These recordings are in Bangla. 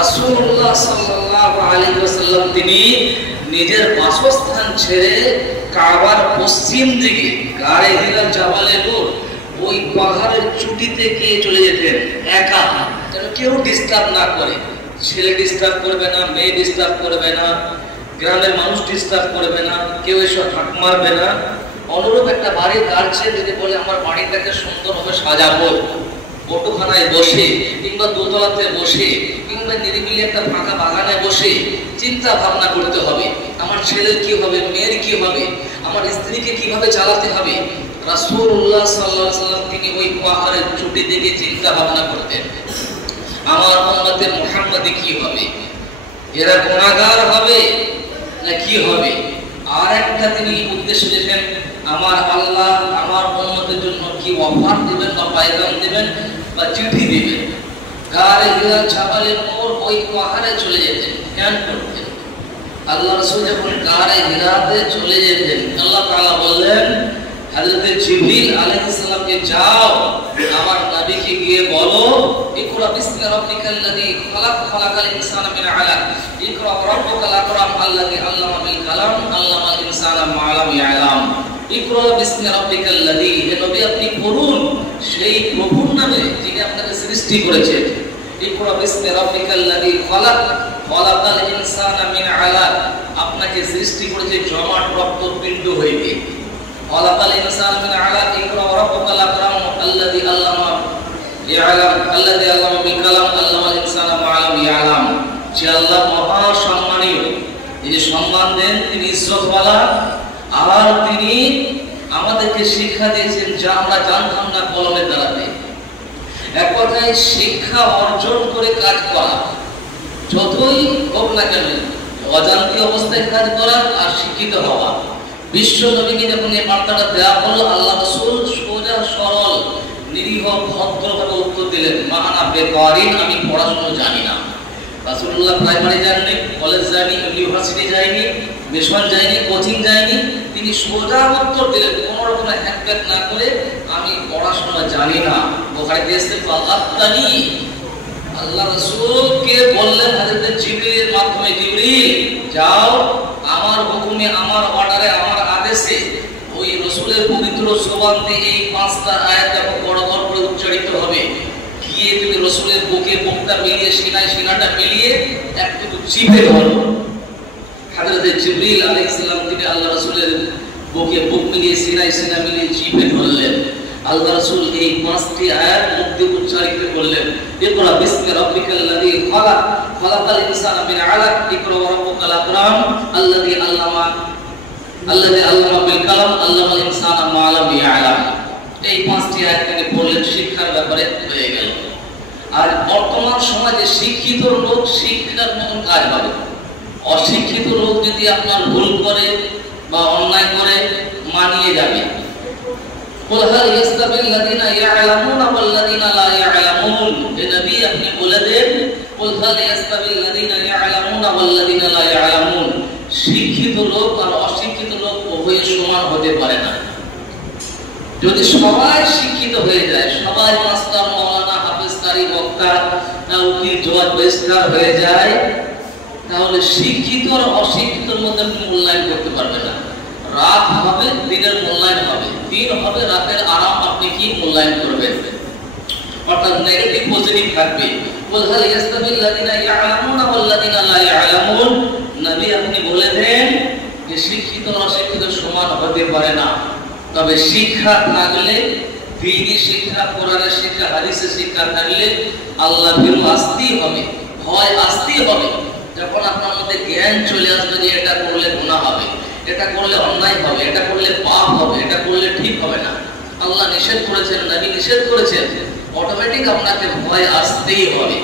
রাসূলুল্লাহ সাল্লাল্লাহু আলাইহি ওয়াসাল্লাম তিনি নিজের বাসস্থান ছেড়ে কাবার পশ্চিম দিকে গায়ে হিরা জাবালে নূর ওই পাহাড়ের চূড়াতে গিয়ে চলে যেতেন একা, যেন কেউ ডিস্টার্ব না করে। ছেলে ডিস্টার্ব করবে না, মেয়ে ডিস্টার্ব করবে না, গ্রামের মানুষ ডিস্টার্ব করবে না, কেউ এসব হাঁক মারবে না। অনুরূপ একটা বাড়ির গার্ডছে যদি বলে আমার বাড়িটাকে সুন্দরভাবে সাজাবো, বটুখানায় বসে কিংবা দোতলাতে বসে কিংবা নিরিবিলি একটা ফাঁকা বাগানে বসে চিন্তা ভাবনা করতে হবে আমার ছেলের কি হবে, মেয়ের কি হবে, আমার স্ত্রীকে কিভাবে চালাতে হবে। রাসূলুল্লাহ সাল্লাল্লাহু আলাইহি ওয়াসাল্লাম তিনি ওই পাহাড়ের চূড়া থেকে চিন্তা ভাবনা করতেন আমার উম্মতের মুহাম্মাদি কি হবে, এরা গুনাহগার হবে না কি হবে। আর একটা তিনি উদ্দেশ্য দেখেন আমার আল্লাহ আমার উম্মতের জন্য কি অফার দিবেন বা পায়গাম দিবেন বা চিঠি দিবেন। গায়ে হিরা জাবালে নূর ওই পাহাড়ে চলে যেতেন, ধ্যান করতেন। আল্লাহ রাসূল যখন গায়ে হিরাতে চলে যেতেন আল্লাহ তাআলা বললেন হযরত জিবরিল আলাইহিস সালামকে যাও আমার নবীকে গিয়ে বলো ইকরা বিসমি রাব্বিকাল্লাযী খালাক খালাকাল ইনসানা মিন আলাক ইকরা রাব্বুকাল আকরাম আল্লাযী আল্লামা বিল কালাম আল্লামাল ইনসানা মা লাম ইয়ালাম। ইকরা বিসমি রাব্বিকাল্লাযী, হে নবী আপনি পড়ুন সেই প্রভুর নামে যিনি আপনাকে সৃষ্টি করেছেন। ইকরা বিসমি রাব্বিকাল্লাযী খালাক খালাকাল ইনসানা মিন আলাক, আপনাকে সৃষ্টি করেছে জমাট রক্তপিণ্ড হইতে। খালাকাল ইনসানা মিন আলাক ইকরা রাব্বুকাল আকরাম আল্লাযী আল্লামা ইয়ালাম আল্লাযী আল্লামা বিল কালাম আল্লামাল ইনসানা মা লাম ইয়ালাম। যে আল্লাহ মহা সম্মানীয়, যিনি সম্মান দেন, তিনি ইজ্জতওয়ালা, আর তিনি আমাদেরকে শিক্ষা দিয়েছেন যা আমরা জানতাম না কলমের দ্বারাতে। এক কথায় শিক্ষা অর্জন করে কাজ করা, যতই হোক না কেন অজান্তি অবস্থায় কাজ করা আর শিক্ষিত হওয়া। বিশ্ব নবীকে যখন এই বার্তাটা দেওয়া হলো আল্লাহ রাসূল সোজা সরল নিরীহ ভদ্রভাবে উত্তর দিলেন মানা বেকারিন, আমি পড়াশোনা জানি না। রাসূলুল্লাহ প্রাইমারি যাননি, কলেজ যায়নি, ইউনিভার্সিটি যায়নি, মিশন যায়নি, কোচিং যায়নি, তিনি সোজা উত্তর দিলেন কোনো রকমের হ্যাকব্যাক না করে আমি পড়াশোনা জানি না। বুখারীতে এসেছে ফাকাত্তানি, আল্লাহ রাসূলকে বললেন হযরত জিবরিলের মাধ্যমে জিবরিল যাও আমার হুকুমে আমার অর্ডারে আমার আদেশে ওই রাসূলের পবিত্র জবান দিয়ে এই পাঁচটা আয়াত বড় বড় করে উচ্চারিত হবে। গিয়ে তুমি রাসূলের বুকে বুকটা মিলিয়ে সিনায় সিনাটা মিলিয়ে একটু চিপে ধরো। হযরত জিবরিল আলাইহিস সালাম তিনি আল্লাহ রাসূলের বুকে বুক মিলিয়ে সিনায় সিনা মিলিয়ে চিপে ধরলেন। আল্লাহ রাসূল এই পাঁচটি আয়াত মুখ দিয়ে উচ্চারিত করলেন ইকরা বিসমি রাব্বিকাল্লাযী খালাক খালাকাল ইনসানা মিন আলাক ইকরা রাব্বুকাল আকরাম আল্লাযী আল্লামা বিল কালাম আল্লামাল ইনসানা মা লাম ইয়ালাম। এই পাঁচটি আয়াত তিনি বললেন শিক্ষার ব্যাপারে হয়ে গেল। আর বর্তমান সমাজে শিক্ষিত লোক শিক্ষার মতন কাজ পাবে, অশিক্ষিত লোক যদি আপনার ভুল করে বা অন্যায় করে মানিয়ে যাবে। কুল হাল ইয়াস্তাবিল লাযিনা ইয়ালামুনা ওয়াল লাযিনা লা ইয়ালামুন, হে নবী আপনি বলে দেন কুল হাল ইয়াস্তাবিল লাযিনা ইয়ালামুনা ওয়াল লাযিনা লা ইয়ালামুন, শিক্ষিত লোক আর অশিক্ষিত লোক উভয়ে সমান হতে পারে না। যদি সবাই শিক্ষিত হয়ে যায়, সবাই মাস্টার মাওলানা হাফেজ কারি বক্তা উকিল জজ ব্যারিস্টার হয়ে যায়, তাহলে শিক্ষিত আর অশিক্ষিতের মধ্যে আপনি মূল্যায়ন করতে পারবেন না। রাত হবে দিনের মূল্যায়ন হবে, দিন হবে রাতের আরাম, আপনি কি মূল্যায়ন করবেন? অর্থাৎ নেগেটিভ পজিটিভ থাকবে। কুল হাল ইয়াস্তাবিল লাযিনা ইয়ালামুনা ওয়াল লাযিনা লা ইয়ালামুন, নবী আপনি বলে দেন যে শিক্ষিত আর অশিক্ষিত সমান হতে পারে না। তবে শিক্ষা থাকলে, দ্বীনি শিক্ষা, কোরআনের শিক্ষা, হাদিসের শিক্ষা থাকলে আল্লাহ ভীরু আসতেই হবে, ভয় আসতেই হবে। যখন আপনার মধ্যে জ্ঞান চলে আসবে যে এটা করলে গুনাহ হবে, এটা করলে অন্যায় হবে, এটা করলে পাপ হবে, এটা করলে ঠিক হবে না, আল্লাহ নিষেধ করেছেন, নবী নিষেধ করেছেন, অটোমেটিক আপনাকে ভয় আসতেই হবে।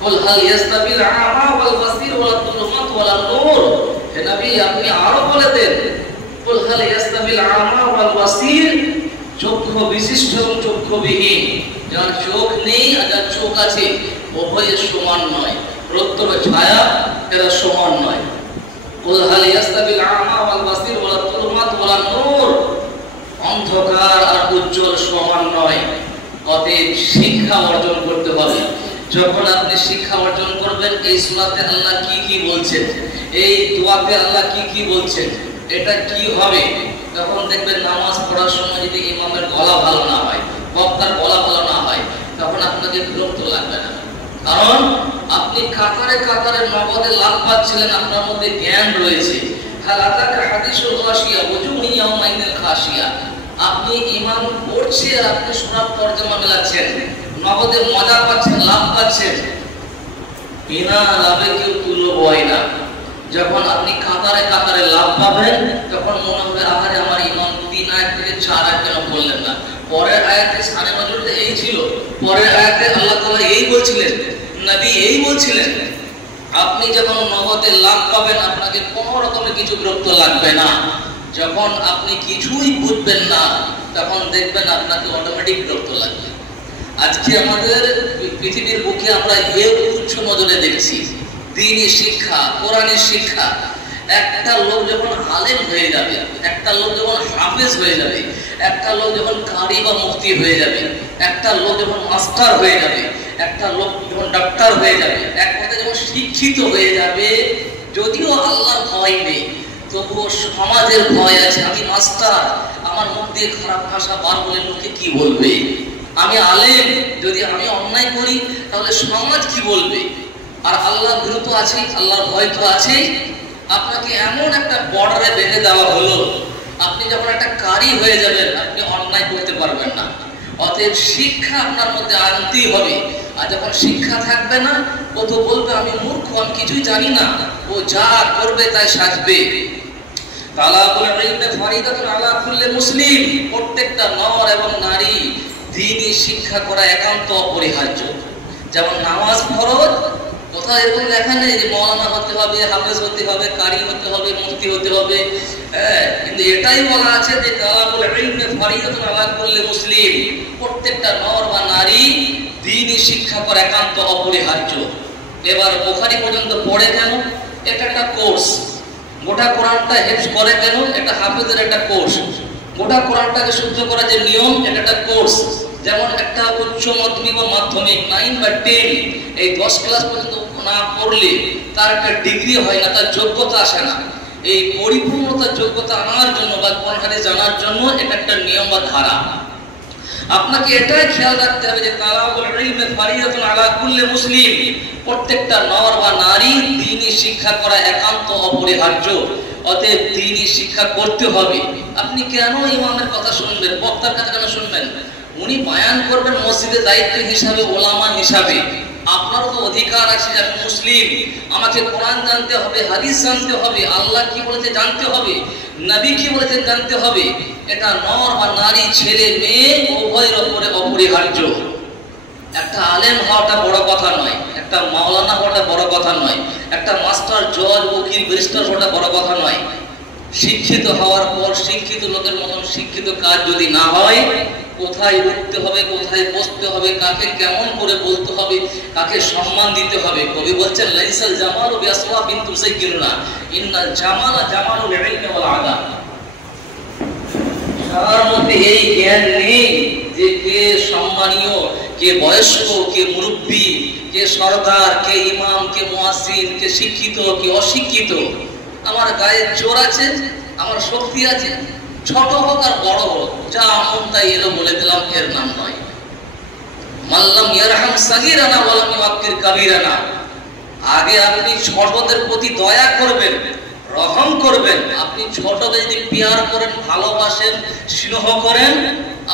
কুল হাল ইয়াস্তাবিল আমা ওয়াল বাসীর ওয়ালা যুলুমাত ওয়ালা নূর, হে নবী আপনি আরো বলে দেন কুল হাল ইয়াস্তাবিল আমা ওয়াল বাসীর, চক্ষু বিশিষ্ট এবং চক্ষুবিহীন, যার চোখ নেই আর যার চোখ আছে উভয়ে সমান নয়, রোদ্দুর ছায়া এরা সমান নয়। কুল হাল ইয়াস্তাবিল আমা ওয়াল বাসীর ওয়ালা যুলুমাত ওয়ালা নূর, অন্ধকার আর উজ্জ্বল সমান নয়। অতএব শিক্ষা অর্জন করতে হবে। যখন আপনি শিক্ষা অর্জন করবেন এই সূরাতে আল্লাহ কি কি বলছেন, এই দোয়াতে আল্লাহ কি কি বলছেন, এটা কি হবে, তখন দেখবেন নামাজ পড়ার সময় যদি ইমামের গলা ভালো না হয়, বক্তার গলা ভালো না হয়, তখন আপনাকে বিরক্ত লাগবে না। কারণ আপনি কাতারে কাতারে নগদে লাভ পাচ্ছিলেন, আপনার মধ্যে জ্ঞান রয়েছে। আপনি ইমাম পড়ছে আর আপনি সূরার তরজমা মেলাচ্ছেন, নগদে মজা পাচ্ছেন, লাভ পাচ্ছেন। বিনা লাভে কেউ তুল্য হয় না। যখন আপনি কাতারে কাতারে লাভ পাবেন তখন মনে হবে আহারে আমার ইমাম 3 আয়াত থেকে 4 আয়াত কেন বললেন না, পরের আয়াতে সানে নজরতে এই ছিল, পরের আয়াতে আল্লাহ তাআলা এই বলছিলেন, নবী এই বলছিলেন। আপনি যখন নগদে লাভ পাবেন আপনাকে কোনো রকমের কিছু বিরক্ত লাগবে না। যখন আপনি কিছুই বুঝবেন না তখন দেখবেন আপনাকে অটোমেটিক বিরক্ত লাগবে। আজকে আমাদের পৃথিবীর বুকে আমরা এর উচ্চ নজরে দেখছি দ্বীনি শিক্ষা, কোরআনের শিক্ষা। একটা লোক যখন আলেম হয়ে যাবে, একটা লোক যখন হাফেজ হয়ে যাবে, একটা লোক যখন কারি বা মুফতি হয়ে যাবে, একটা লোক যখন মাস্টার হয়ে যাবে, একটা লোক যখন ডাক্তার হয়ে যাবে, এক কথায় যখন শিক্ষিত হয়ে যাবে, যদিও আল্লাহর ভয় নেই তবুও সমাজের ভয় আছে। আমি মাস্টার, আমার মুখ দিয়ে খারাপ ভাষা বার হলে লোকে কি বলবে? আমি আলেম, যদি আমি অন্যায় করি তাহলে সমাজ কি বলবে? আর আল্লাহ বিরত আছে, আল্লাহর ভয় তো আছে। আপনাকে এমন একটা বর্ডারে বেঁধে দেওয়া হলো, আপনি যখন একটা কারি হয়ে যাবেন আপনি অন্যায় করতে পারবেন না। অতএব শিক্ষা আপনার মধ্যে আনতেই হবে। আর যখন শিক্ষা থাকবে না, ও তো বলবে আমি মূর্খ, আমি কিছুই জানি না, ও যা করবে তাই সাজবে। তালাবুল ইলমি ফরিদাতুন আলা কুল্লি মুসলিম, প্রত্যেকটা নর এবং নারী দ্বীনি শিক্ষা করা একান্ত অপরিহার্য। যেমন নামাজ ফরজ, কোথাও এরকম লেখা নেই যে মাওলানা হতে হবে, হাফেজ হতে হবে, কারি হতে হবে, মুফতি হতে হবে, কিন্তু এটাই বলা আছে যে তালাবুল ইলমি ফরিদাতুন আলা কুল্লি মুসলিম, প্রত্যেকটা নর বা নারী দ্বীনি শিক্ষা করা একান্ত অপরিহার্য। এবার বুখারী পর্যন্ত পড়ে কেন? এটা একটা কোর্স। গোটা কোরআনটা হেফজ করে কেন? এটা হাফেজের একটা কোর্স। গোটা কোরআনটাকে শুদ্ধ করা যে নিয়ম, এটা একটা কোর্স। যেমন একটা উচ্চ মাধ্যমিক বা মাধ্যমিক 9 বা 10 এই 10 ক্লাস পর্যন্ত না পড়লে তার একটা ডিগ্রি হয় না, তার যোগ্যতা আসে না। এই পরিপূর্ণতার যোগ্যতা আনার জন্য বা কোরআন হাদিস জানার জন্য এটা একটা নিয়ম বা ধারা। আপনাকে এটাই খেয়াল রাখতে হবে যে তালাবুল ইলমি ফরিদাতুন আলা কুল্লি মুসলিম, প্রত্যেকটা নর বা নারী দ্বীনি শিক্ষা করা একান্ত অপরিহার্য। অতএব দ্বীনি শিক্ষা করতে হবে। আপনি কেন ইমামের কথা শুনবেন, বক্তার কথা কেন শুনবেন? উনি বয়ান করবেন মসজিদের দায়িত্ব হিসাবে, ওলামা হিসাবে। আপনারও তো অধিকার আছে যে আমি মুসলিম, আমাকে কোরআন জানতে হবে, হাদিস জানতে হবে, আল্লাহ কি বলেছে জানতে হবে, নবী কি বলেছেন জানতে হবে। এটা নর বা নারী, ছেলে মেয়ে উভয়ের উপরে অপরিহার্য। একটা আলেম হওয়াটা বড় কথা নয়, একটা মাওলানা হওয়াটা বড় কথা নয়, একটা মাস্টার, জজ, উকিল, ব্যারিস্টার হওয়াটা বড় কথা নয়। শিক্ষিত হওয়ার পর শিক্ষিত লোকের মতন শিক্ষিত কাজ যদি না হয়, কোথায় উঠতে হবে, কোথায় বসতে হবে, কাকে কেমন করে বলতে হবে, কাকে সম্মান দিতে হবে। কবি বলছেন লাইসাল জামালু বিআসওয়াবিন তুসাইয়িরুনা ইন্নাল জামালা জামালুল ইলমি ওয়াল আদাব। তার মধ্যে এই জ্ঞান নেই যে কে সম্মানীয়, কে বয়স্ক, কে মুরব্বী, কে সরদার, কে ইমাম, কে মুয়াজ্জিন, কে শিক্ষিত, কে অশিক্ষিত। আমার গায়ে জোর আছে, আমার শক্তি আছে, ছোট হোক আর বড় হোক, যা মন তাই এলো বলে দিলাম, এর নাম নয়। মাল্লাম ইয়ারহাম সাগীরানা ওয়া লাম ইউআক্কির কাবীরানা। আগে আপনি ছোটদের প্রতি দয়া করবেন, রহম করবেন। আপনি ছোটদের যদি পিয়ার করেন, ভালোবাসেন, স্নেহ করেন,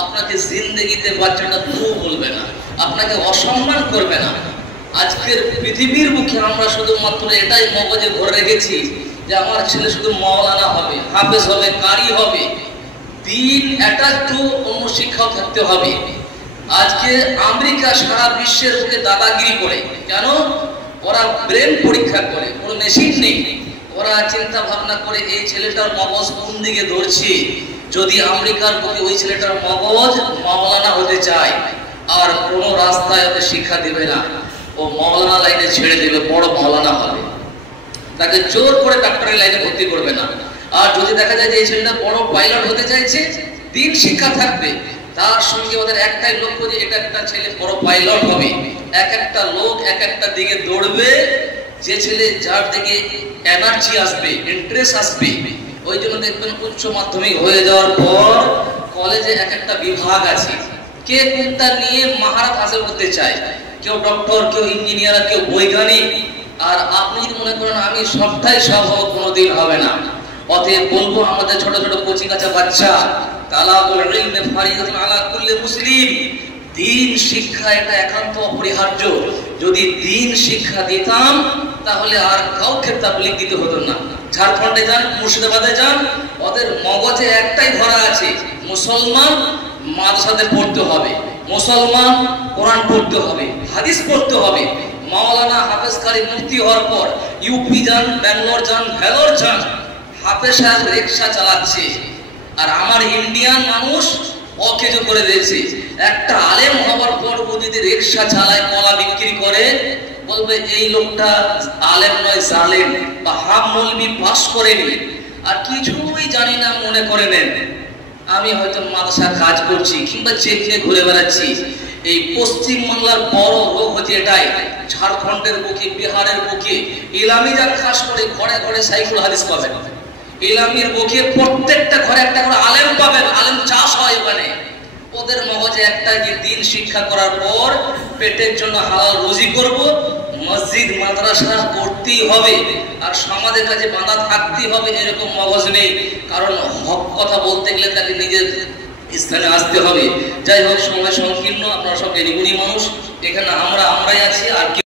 আপনাকে জিন্দেগিতে বাচ্চাটা তু বলবে না, আপনাকে অসম্মান করবে না। আজকের পৃথিবীর মুখে আমরা শুধুমাত্র এটাই মগজে ভরে রেখেছি যে আমার ছেলে শুধু মাওলানা হবে, হাফেজ হবে, কারি হবে। দিন অ্যাটাচ টু অন্য শিক্ষাও থাকতে হবে। আজকে আমেরিকা সারা বিশ্বের বুকে দাদাগিরি করে কেন? ওরা ব্রেন পরীক্ষা করে, কোনো মেশিন নেই। ওরা চিন্তা ভাবনা করে এই ছেলেটার মগজ কোন দিকে ধরছে। যদি আমেরিকার বুকে ওই ছেলেটার মগজ মাওলানা হতে চায়, আর কোনো রাস্তায় ওকে শিক্ষা দেবে না, ও মাওলানা লাইনে ছেড়ে দেবে, বড় মাওলানা হবে। তাকে জোর করে ডাক্তারের লাইনে ভর্তি করবে না। আর যদি দেখা যায় যে এই ছেলেটা বড় পাইলট হতে চাইছে, দিন শিক্ষা থাকবে, তার সঙ্গে ওদের একটাই লক্ষ্য যে এটা একটা ছেলে বড় পাইলট হবে, এক একটা লোক এক একটা দিকে দৌড়বে, যে ছেলে যার দিকে এনার্জি আসবে, ইন্টারেস্ট আসবে। ওই জন্য দেখবেন উচ্চ মাধ্যমিক হয়ে যাওয়ার পর কলেজে এক একটা বিভাগ আছে, কে কোনটা নিয়ে মহারত হাসিল করতে চায়, কেউ ডক্টর, কেউ ইঞ্জিনিয়ার, কেউ বৈজ্ঞানিক। আর আপনি যদি মনে করেন আমি সবটাই সব হব, কোনোদিন হবে না। অতএব বলবো আমাদের ছোট ছোট কচি কাঁচা বাচ্চা, তালাবুল ইলমি ফারিদাতুন আলা কুল্লি মুসলিম, দ্বীন শিক্ষা এটা একান্ত অপরিহার্য। যদি দ্বীন শিক্ষা দিতাম তাহলে আর কাউকে তাবলীগ দিতে হতো না। ঝাড়খণ্ডে যান, মুর্শিদাবাদে যান, ওদের মগজে একটাই ভরা আছে, মুসলমান মাদ্রাসাতে পড়তে হবে, মুসলমান কোরআন পড়তে হবে, হাদিস পড়তে হবে। মাওলানা হাফেজ কারি মুফতি হওয়ার পর ইউপি যান, ব্যাঙ্গালোর যান, ভেলোর যান, হাফেজ সাহেব রিকশা চালাচ্ছে। আর আমার ইন্ডিয়ান মানুষ অকেজো করে দিয়েছে। একটা আলেম হওয়ার পর ও যদি রিকশা চালায়, কলা বিক্রি করে, বলবে এই লোকটা আলেম নয়, জালেম, বা হাফ মৌলবি পাস করেনি, আর কিছুই জানি না মনে করে নেন। আমি হয়তো মাদ্রাসা কাজ করছি কিংবা চেক নিয়ে ঘুরে বেড়াচ্ছি। এই পশ্চিম বাংলার বড় রোগ হচ্ছে এটাই। ঝাড়খণ্ডের বুকে, বিহারের বুকে ইলামিরা খাস করে ঘরে ঘরে সাইফুল হাদিস পাবেন। ইলামির বুকে প্রত্যেকটা ঘরে একটা করে আলেম পাবেন, আলেম চাষ হয় ওখানে। ওদের মগজে একটা যে দিন শিক্ষা করার পর পেটের জন্য হালাল রুজি করব, মসজিদ মাদ্রাসা করতেই হবে, আর সমাজের কাছে বাঁধা থাকতেই হবে, এরকম মগজ নেই। কারণ হক কথা বলতে গেলে তাকে নিজের স্থানে আসতে হবে। যাই হোক, সময় সংকীর্ণ, আপনারা সব এদিগুনি মানুষ, এখানে আমরাই আছি, আর